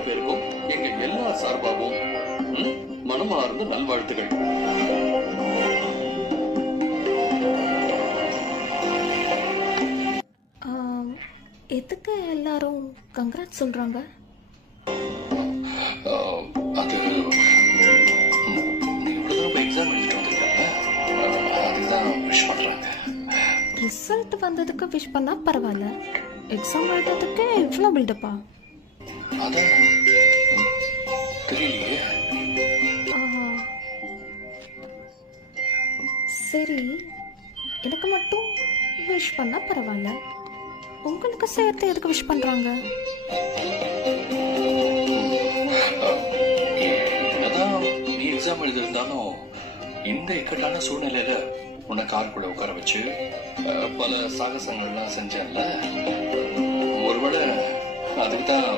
2 பேருக்கும் எங்க எல்லா சார்பாகவும் மனமார்ந்த நல்வாழ்த்துகள். எதுக்கு எல்லாரும் கங்க்ராட் சொல்றாங்க? அது நீ இவ்வளவு தூரம் எக்ஸாம் எழுதிட்டு வந்திருக்காங்க, அதுதான் விஷ் பண்றாங்க. ரிசல்ட் வந்ததுக்கு விஷ் பண்ணா பரவாயில்ல, எக்ஸாம் எழுதுறதுக்கு இவ்வளோ பில்டப்பா? அதான் தெரியலையே. சரி, எனக்கு மட்டும் விஷ் பண்ணா பரவாயில்ல, உங்களுக்கு சேர்த்து எதுக்கு விஷ் பண்றாங்க? என்னதான் நீ எக்ஸாம் எழுதிருந்தாலும் இந்த இக்கட்டான சூழ்நிலையில உன்னை காருக்குள்ள உட்கார வச்சு பல சாகசங்கள்லாம் செஞ்சேன்ல, ஒருவேளை அதுக்கு தான்